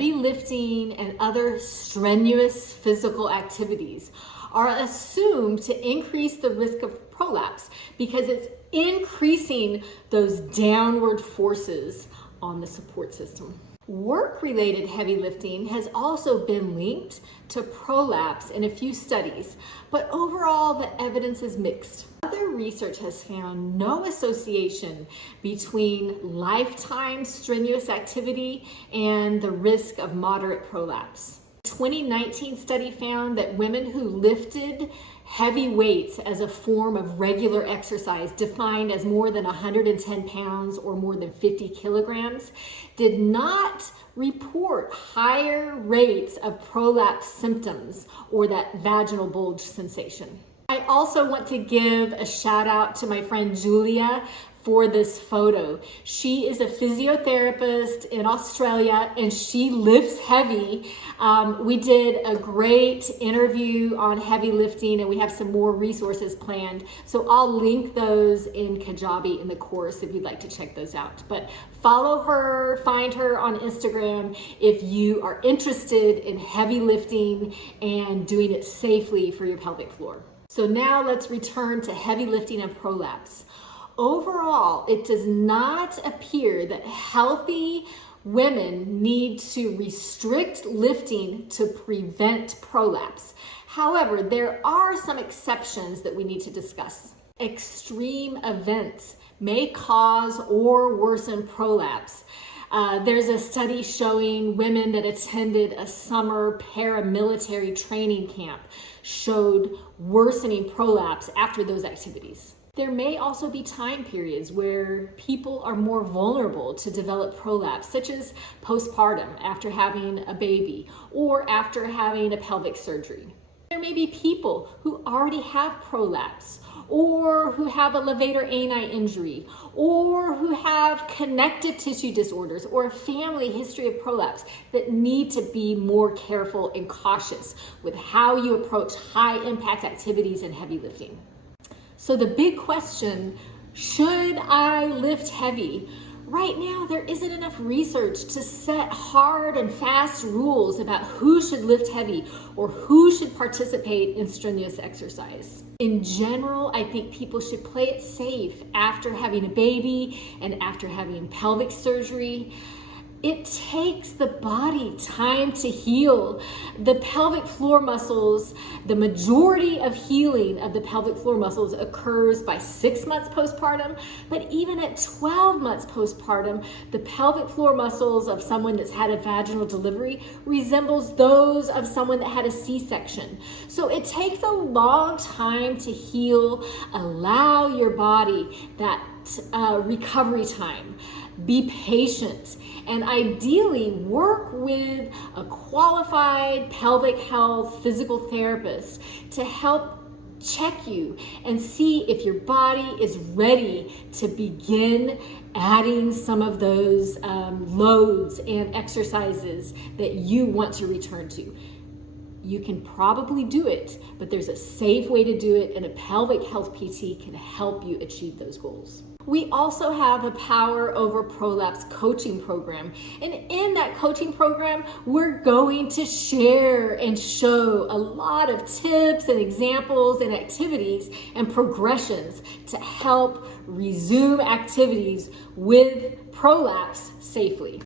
Heavy lifting and other strenuous physical activities are assumed to increase the risk of prolapse because it's increasing those downward forces on the support system. Work-related heavy lifting has also been linked to prolapse in a few studies, but overall the evidence is mixed. Other research has found no association between lifetime strenuous activity and the risk of moderate prolapse. A 2019 study found that women who lifted heavy weights as a form of regular exercise, defined as more than 110 pounds or more than 50 kilograms, did not report higher rates of prolapse symptoms or that vaginal bulge sensation. I also want to give a shout out to my friend Julia for this photo. She is a physiotherapist in Australia and she lifts heavy. We did a great interview on heavy lifting and we have some more resources planned. So I'll link those in Kajabi in the course if you'd like to check those out. But follow her, find her on Instagram if you are interested in heavy lifting and doing it safely for your pelvic floor. So now let's return to heavy lifting and prolapse. Overall, it does not appear that healthy women need to restrict lifting to prevent prolapse. However, there are some exceptions that we need to discuss. Extreme events may cause or worsen prolapse. There's a study showing women that attended a summer paramilitary training camp showed worsening prolapse after those activities. There may also be time periods where people are more vulnerable to develop prolapse, such as postpartum after having a baby or after having a pelvic surgery. There may be people who already have prolapse or who have a levator ani injury or who have connective tissue disorders or a family history of prolapse that need to be more careful and cautious with how you approach high impact activities and heavy lifting. So the big question, should I lift heavy? Right now, there isn't enough research to set hard and fast rules about who should lift heavy or who should participate in strenuous exercise. In general, I think people should play it safe after having a baby and after having pelvic surgery. It takes the body time to heal. The pelvic floor muscles, the majority of healing of the pelvic floor muscles occurs by 6 months postpartum, but even at 12 months postpartum, the pelvic floor muscles of someone that's had a vaginal delivery resembles those of someone that had a C-section. So it takes a long time to heal. Allow your body that recovery time. Be patient and ideally work with a qualified pelvic health physical therapist to help check you and see if your body is ready to begin adding some of those loads and exercises that you want to return to. You can probably do it, but there's a safe way to do it, and a pelvic health PT can help you achieve those goals. We also have a Power Over Prolapse coaching program. And in that coaching program, we're going to share and show a lot of tips and examples and activities and progressions to help resume activities with prolapse safely.